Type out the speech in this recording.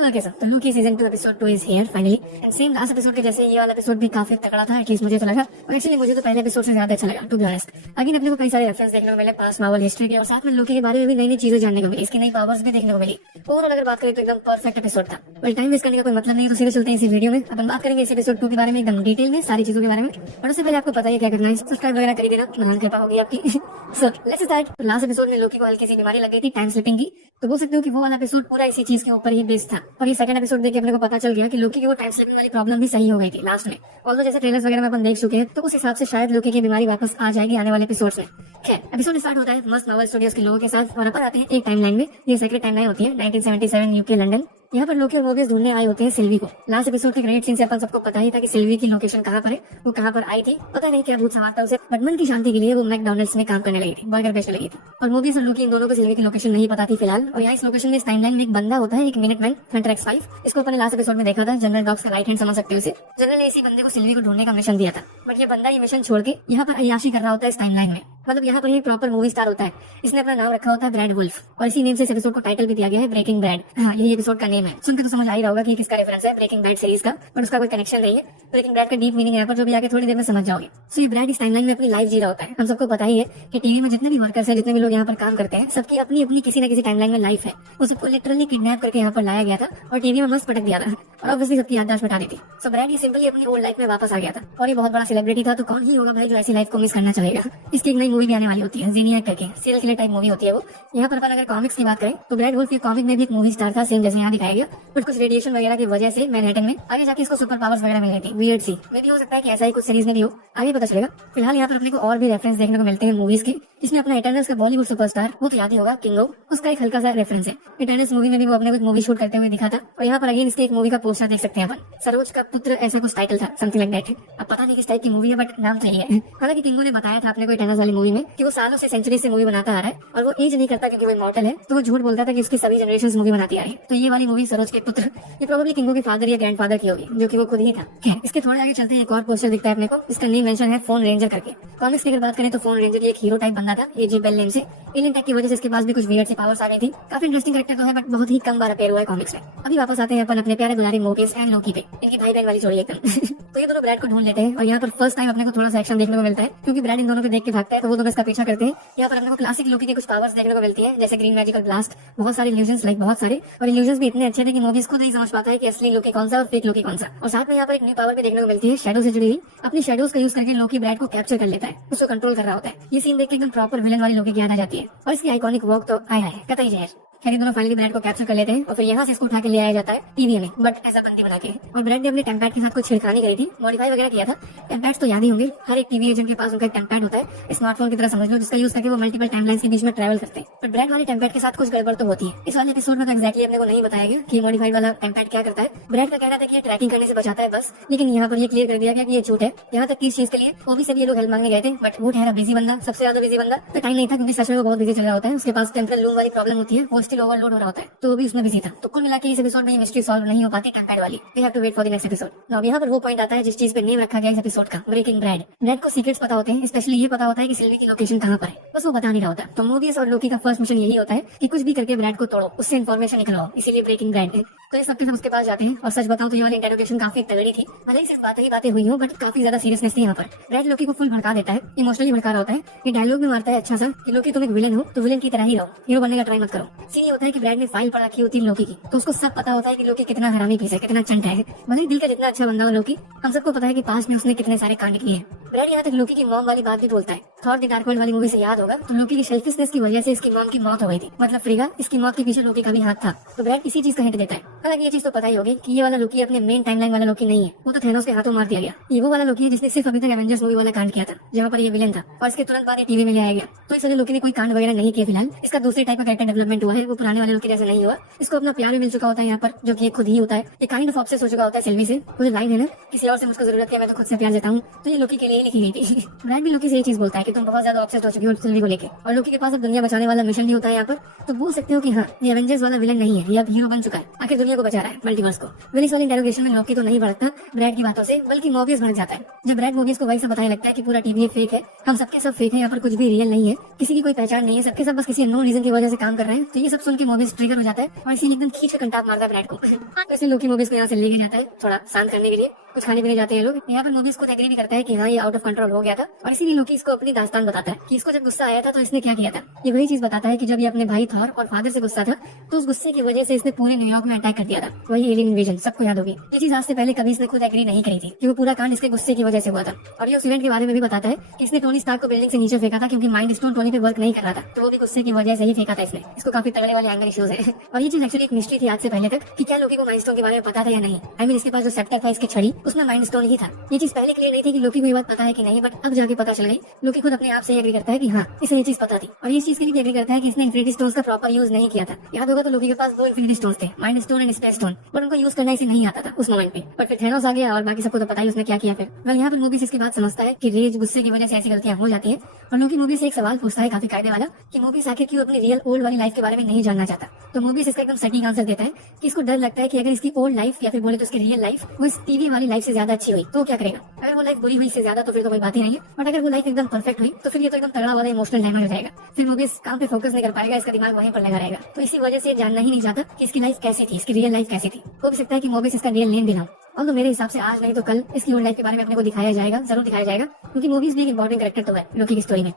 Okay sir, तो Lockie season 2 episode 2 is here finally and same last episode के जैसे ये वाला एपिसोड भी काफी तगड़ा था, एटलीस्ट मुझे तो लगा। और एक्चुअली मुझे तो पहले एपिसोड से ज्यादा अच्छा लगा टू बी ऑनेस्ट। अगेन अपने को कई सारे रेफरेंस देखने को मिले पास्ट मार्वल हिस्ट्री के, और साथ में लूकी के बारे में भी नई नई चीजें जानने को मिली, इसकी नई पावर्स भी देखने को मिली। ओवरऑल अगर बात करें तो एकदम परफेक्ट एपिसोड था। बट टाइम वेस्ट करने का कोई मतलब नहीं है, तो सीधे चलते हैं इसी वीडियो में। अपन बात करेंगे इस एपिसोड 2 के बारे में एकदम डिटेल में, सारी चीजों के बारे में। और उससे पहले आपको पता है क्या करना है, सब्सक्राइब वगैरह कर देना, महान कृपा होगी आपकी। So let's start. Last episode में लूकी को हल्की सी बीमारी लग गई थी, टाइम स्लिपिंग की। तो बोल सकते हो कि वो वाला एपिसोड पूरा इसी चीज के ऊपर ही बेस्ड था। और ये सेकंड एपिसोड देख के अपने को पता चल गया कि लूकी की वो टाइम स्लिपिंग वाली प्रॉब्लम भी सही हो गई थी लास्ट में। ऑल्दो जैसे ट्रेलर्स वगैरह में अपन देख चुके हैं, तो उस हिसाब से शायद लूकी की बीमारी वापस आ जाएगी आने वाले एपिसोड्स में। खैर, एपिसोड स्टार्ट होता है मस्त मार्वल स्टूडियोज के लोगों के साथ, और अपन आते हैं एक टाइमलाइन में। ये सेक्रेट टाइमलाइन होती है 1977 यूके लंदन। यहाँ पर लोकी और मोबियस ढूंढने आए होते हैं सिल्वी को। लास्ट एपिसोड के ग्रेट सीन से अपन सबको पता ही था कि सिल्वी की लोकेशन कहाँ पर है, वो कहाँ पर आई थी, पता नहीं क्या भूत सवार था उसे, बट मन की शांति के लिए वो मैकडॉनल्ड्स में काम करने लगी थी, बर्गर बेचने लगी थी। और मोबियस और लोकी इन दोनों को सिल्वी की लोकेशन नहीं पता थी फिलहाल। और यहाँ इस लोकेशन में इस टाइमलाइन में एक बंदा होता है, एक मिनटमैन हंटर X5। इसको अपन लास्ट एपिसोड में देखा था, जनरल डॉग्स का राइट हैंड समझ सकते हो इसे। जनरल ने इसी बंदे को सिल्वी को ढूंढने का मिशन दिया था, बट ये बंदा ये मिशन छोड़ के यहाँ पर अय्याशी कर रहा होता है इस टाइमलाइन में। मतलब यहाँ पर ये प्रॉपर मूवी स्टार होता है। इसने अपना नाम रखा होता है ब्रैड वुल्फ, और इसी नेम से इस एपिसोड को टाइटल भी दिया गया है ब्रेकिंग बैड। हाँ, यही एपिसोड का नेम है। सुनकर तो समझ आ ही रहा होगा कि किसका रेफरेंस है, ब्रेकिंग बैड सीरीज का, पर उसका कोई कनेक्शन नहीं है। ब्रेकिंग बैड का डीप मीनिंग यहाँ पर जो भी आगे थोड़ी देर में समझ जाओगे। सो ये ब्रैड इस टाइमलाइन में अपनी लाइफ जी रहा होता है। हम सबको पता ही है कि टीवी में जितने भी वर्कर्स है, जितने भी लोग यहाँ पर काम करते हैं, सबकी अपनी अपनी किसी न किसी टाइमलाइन में लाइफ है। वो सबको लिटरली किडनैप करके यहाँ पर लाया गया था और टीवी में मस्त पटक दिया था, और ऑब्वियसली सबकी याददाश्त बता दी थी। सो ब्रैड ये सिंपली अपनी ओल्ड लाइफ में वापस आ गया था, और ये बहुत बड़ा सेलिब्रिटी था। तो कौन ही होगा भाई जो ऐसी लाइफ को मिस करना चाहेगा। इसकी एक नई मूवी भी आने वाली होती है, ज़ेनियाक करके, सीरियल किलर टाइप मूवी होती है वो। यहाँ पर अपन अगर कॉमिक्स की बात करें तो ब्रैड वुल्फ कॉमिक में भी एक मूवी स्टार था, सेम जैसे यहाँ दिखाया गया। बट कुछ रेडिएशन वगैरह की वजह से मैनहट्टन में आगे जाके इसको सुपर पावर्स वगैरह मिल गई थी, वियर्ड सी। मे भी हो सकता है कि ऐसा ही कुछ सीरीज में भी हो, आगे पता चलेगा। फिलहाल यहाँ पर अपने को और भी रेफरेंस देखने को मिलते हैं मूवीज के, जिसमें अपना इटर्नल्स का बॉलीवुड सुपरस्टार, वो तो याद ही होगा, किंगो, उसका एक हल्का सा रेफरेंस है। इटर्नल्स मूवी में भी वो अपने कुछ मूवी शूट करते हुए दिखा था। और यहाँ पर अगेन इसके एक मूवी का पोस्टर देख सकते हैं अपन, सरोज का पुत्र, ऐसा कुछ टाइटल था, समथिंग लाइक दैट। अब पता नहीं किस टाइप की मूवी है, बट नाम तो यही है। हालांकि किंगो ने बताया था अपने को इटर्नल्स वाली मूवी में कि वो सालों से, सेंचुरी से मूवी बनाता आ रहा है, और वो एज नहीं करता क्योंकि वो इमॉर्टल है। तो वो झूठ बोलता था कि उसकी सभी जनरेशन मूवी बनाती आ रही है। तो ये वाली मूवी सरोज के पुत्र, ये प्रोबेबली किंगो के फादर या ग्रैंडफादर की होगी, जो कि वो खुद ही था। इसके थोड़े आगे चलते हैं, एक और पोस्टर दिखता है अपने को, इसका नेम मेंशन है फोन रेंजर करके। कॉमिक्स की अगर बात करें तो फोन रेंजर एक हीरो टाइप बंदा था, एजे बेल नेम से। एलियन टेक की वजह से इसके पास भी कुछ वियर्ड सी पावर्स आ गई थी। काफी इंटरेस्टिंग कैरेक्टर तो है, बट बहुत ही कम बार अपीयर हुआ है कॉमिक्स में। अभी वापस आते हैं अपन अपने प्यारे दुलारी मोबियस एंड लोकी पे, इनकी भाई बहन वाली जोड़ी एकदम। तो ये दोनों ब्रैड को ढूंढ लेते हैं, और यहाँ पर फर्स्ट टाइम अपने को थोड़ा सा एक्शन देखने को मिलता है, क्योंकि ब्रैड इन दोनों को देख के भागता है, तो वो दोनों इसका पीछा करते हैं। यहाँ पर अपने को क्लासिक लोकी की कुछ पावर्स देखने को मिलती है, जैसे ग्रीन मैजिकल ब्लास्ट, बहुत सारे इल्यूजन्स, लाइक बहुत सारे। और इल्यूजन्स भी इतने अच्छे थे कि मोबियस खुद नहीं समझ पाता है कि असली लोकी कौन सा और फेक लोकी कौन सा। और साथ में यहाँ पर एक न्यू पावर भी देखने को मिलती है, शैडो से जुड़ी हुई। अपनी शैडोज का यूज करके लोकी ब्रैड को कैप्चर कर लेता है, उसको कंट्रोल कर रहा होता है। ये सीन देख के एकदम प्रॉपर विलन वाली लोकी की याद आ जाती है। और इसकी आइकॉनिक वॉक तो आया है कतई जहर। खैर, दोनों फाइनली ब्रैड को कैप्चर कर लेते हैं, और फिर यहाँ से इसको उठा के ले आया जाता है टीवी में, बट ऐसा बंदी बना के। और ब्रैड ने अपने टेम्पैड के साथ कुछ छिड़खानी करी थी, मॉडिफाई वगैरह किया था। टेम्पैड्स तो याद ही होंगे, हर एक टीवी एजेंट के पास उनका टेम्पैड होता है, स्मार्टफोन की तरह समझ लो, जिसका यूज करके वो मल्टीपल टाइमलाइंस के बीच में ट्रैवल करते हैं। पर ब्रैड वाले टेम्पैड के साथ कुछ गड़बड़ तो होती है। इस वाले एपिसोड में तो एक्जैक्टली अपने को नहीं बताया गया कि मॉडिफाइड वाला टेम्पैड क्या करता है। ब्रैड का कहना था कि ये ट्रैकिंग करने से बचाता है बस, लेकिन यहाँ पर ये क्लियर कर दिया गया कि ये झूठ है। यहाँ तक कि इस चीज के लिए ओबी से भी ये लोग हेल्प मांगने गए थे, बट वो ठहरा बिजी बंदा, सबसे ज्यादा बिजी बंदा। तो टाइम नहीं था, क्योंकि सच में वो बहुत बिजी चल रहा होता है। उसके पास टेम्परल लूम वाली प्रॉब्लम होती है, वो स्टिल ओवरलोड हो रहा होता है, तो वो भी उसमें बिजी था। तो कुल मिला के इस एपिसोड में ये मिस्ट्री सॉल्व नहीं हो पाती टेम्पैड वाली। We have to wait for the next episode. Now यहाँ पर वो पॉइंट आता है जिस चीज पे नेम रखा गया इस एपिसोड का, ब्रेकिंग ब्रैड। ब्रैड को सीक्रेट्स पता होते हैं, स्पेशली ये पता होता है कि सिल्वी की लोकेशन कहाँ पर है, बस वो बता नहीं रहा होता। तो मोबियस और लोकी का फर्स्ट मिशन यही होता है कि कुछ भी करके ब्रैड को तोड़ो, उससे इन्फॉर्मेशन निकलवाओ, इसीलिए ब्रेकिंग ब्रैड है। तो ये सबके सब उसके पास जाते हैं, और सच बताऊं तो ये वाली इंटरोगेशन काफी तगड़ी थी। भले ही सिर्फ बातें हुई हो, बट काफी ज्यादा सीरियसनेस थी यहाँ पर। ब्रैड लोकी को फुल भड़का देता है, इमोशनली भड़का रहा होता है। ये डायलॉग भी मारता है अच्छा सा कि लोकी तुम एक विलन हो, तो विलन की तरह ही रहो, हीरो बनने का ट्राई मत करो। सीन ये होता है कि ब्रैड ने फाइल पढ़ रखी होती है लोकी की, तो उसको सब पता होता है कि लोकी कितना हरामी पीस है, कितना चंटा है। भले ही दिल का जितना अच्छा बंदा हो लोकी, हम सबको पता है कि पास्ट में उसने कितने सारे कांड किए हैं। ब्रैड यहाँ तक लोकी की मॉम वाली बात भी बोलता है। थॉर द डार्क वर्ल्ड वाली मूवी से याद होगा, तो लोकी की सेल्फिशनेस की वजह से इसकी मॉम की मौत हो गई थी। मतलब फ्रीगा, इसकी मौत के पीछे लोकी का भी हाथ था। तो ब्रैड इसी चीज का हिंट देता है। हालांकि ये चीज तो पता ही होगी कि ये वाला लोकी अपने मेन टाइमलाइन वाला लोकी नहीं है, वो तो थेनोस के हाथों मार दिया गया। ये वो वाला लोकी है जिसने सिर्फ अभी तक एवेंजर्स मूवी वाला कांड किया था, जहाँ पर ये विलन था, और इसके तुरंत बाद ये टीवी में ले आया गया। तो इस वजह लोकी ने कोई कांड वगैरह नहीं किया फिलहाल। इसका दूसरे टाइप का कैरेक्टर डेवलपमेंट हुआ है, वो पुराने वाले लोकी जैसे नहीं हुआ। इसको अपना प्यार भी मिल चुका होता है यहाँ पर, जो कि खुद ही होता है। एक काइंड ऑफ ऑब्सेस हो चुका होता है सिल्वी से। मुझे लाइन है ना, किसी और से मुझको जरूरत है, मैं तो खुद से प्यार देता हूँ। तो ये लोकी के लिए यही लिखी गई थी। ब्रैड भी लोकी से यही चीज बोलता है कि तुम बहुत ज्यादा ऑब्सेस्ड हो चुकी हो सिल्वी को लेके, और लोकी के पास अब दुनिया बचाने वाला मिशन नहीं होता है यहाँ पर, तो बोल सकते हो कि हाँ, ये एवेंजर्स वाला विलन नहीं है, ये अब हीरो बन चुका है, आखिर दुनिया को बचा रहा है, मल्टीवर्स को। विलिस वाले इंटेरोगेशन में लोकी तो नहीं भड़कता ब्रैड की बातों से, बल्कि मोबियस भड़क जाता है जब ब्रैड मोबियस को वही सब बताने लगता है कि पूरा टीवी फेक है, हम सबके सब फेक है, यहाँ पर कुछ भी रियल नहीं है, किसी की कोई पहचान नहीं है, सबके सब बस किसी अननोन रीजन की वजह से काम कर रहे हैं। तो ये सब सुन के मोबियस ट्रिगर हो जाता है और इसीलिए एकदम खींच कर कंटाप मारता है ब्रैड को। तो इसलिए लोकी मोबियस को यहाँ से लेके जाता है थोड़ा शांत करने के लिए, कुछ खाने पीने जाते हैं लोग। यहाँ पर मोबियस खुद एग्री भी करता है कि हाँ, ये आउट ऑफ कंट्रोल हो गया था, और इसीलिए लोकी इसको अपनी दास्तान बताता है कि इसको जब गुस्सा आया था तो इसने क्या किया था। ये वही चीज बताता है कि जब ये अपने भाई थॉर और फादर से गुस्सा था, तो उस गुस्से की वजह से इसने पूरे न्यूयॉर्क में अटैक कर दिया था, वही एलियन इन्वेजन, सबको याद होगी। ये चीज आज से पहले कभी इसने खुद एग्री नहीं करी थी कि वो पूरा कांड इसके गुस्से की वजह से हुआ था। और ये उस इवेंट के बारे में भी बताता है कि इसने टोनी स्टार्क को बिल्डिंग से नीचे फेंका था क्योंकि माइंड स्टोन टोनी पे वर्क नहीं कर रहा था, तो वो भी गुस्से की वजह से ही फेंका था इसने। इसको काफी तगड़े वाले एंगर इश्यूज है। और ये चीज एक्चुअली एक मिस्ट्री थी आज से पहले तक कि क्या लोकी को माइंड स्टोन के बारे में पता था या नहीं। आई मीन इसके पास जो सेप्टर था, इसकी छड़ी, उसमें माइंड स्टोन ही था। ये चीज पहले क्लियर नहीं थी कि लोकी को ये बात पता है कि नहीं, बट अब जाके पता चल गई। लोकी खुद अपने आप से एग्री करता है कि हाँ, इसे ये चीज पता थी, और ये चीज के लिए भी एग्री करता है कि इसने इंफिनिटी स्टोन्स का प्रॉपर यूज नहीं किया था। याद होगा तो लोकी के पास 2 इंफिनिटी स्टोन्स थे, mind stone and space stone, but उनको यूज करना इसे नहीं आता था उस मोमेंट पे। बट फिर थैनोस आ गया और बाकी सबको तो पता ही उसने क्या किया। फिर वेल यहाँ पर मोबियस इसके बाद समझता है कि रेज, गुस्से की वजह से ऐसी गलतियां हो जाती है, और लोकी मोबियस से एक सवाल पूछता है काफी कायदे वाला कि मोबियस आखिर क्यों अपनी रियल ओल्ड वाली लाइफ के बारे में नहीं जानना चाहता। तो मोबियस इसका एकदम सटीक आंसर देता है कि इसको डर लगता है कि अगर इसकी ओल्ड लाइफ या फिर बोले तो उसकी रियल लाइफ वो इस टीवी वाली लाइफ से ज्यादा अच्छी हुई तो क्या करेगा। अगर वो लाइफ बुरी हुई इससे ज्यादा तो फिर तो कोई बात ही नहीं है, बट अगर वो लाइफ एकदम परफेक्ट हुई तो फिर ये तो एकदम तगड़ा वाला इमोशनल डैमेज हो जाएगा। फिर मोबियस काम पे फोकस नहीं कर पाएगा, इसका दिमाग वहीं पर लगा रहेगा। तो इसी वजह से जानना ही नहीं चाहता कि इसकी लाइफ कैसी थी, इसकी रियल लाइफ कैसी थी। हो भी सकता है कि मोबियस इसका रियल नेम भी ना हो, और तो मेरे हिसाब से आज नहीं तो कल इसकी ओल्ड लाइफ के बारे में अपने को दिखाया जाएगा, जरूर दिखाया जाएगा, क्योंकि मोबियस भी एक इंपॉर्टेंट कैरेक्टर तो है लोकी की स्टोरी में।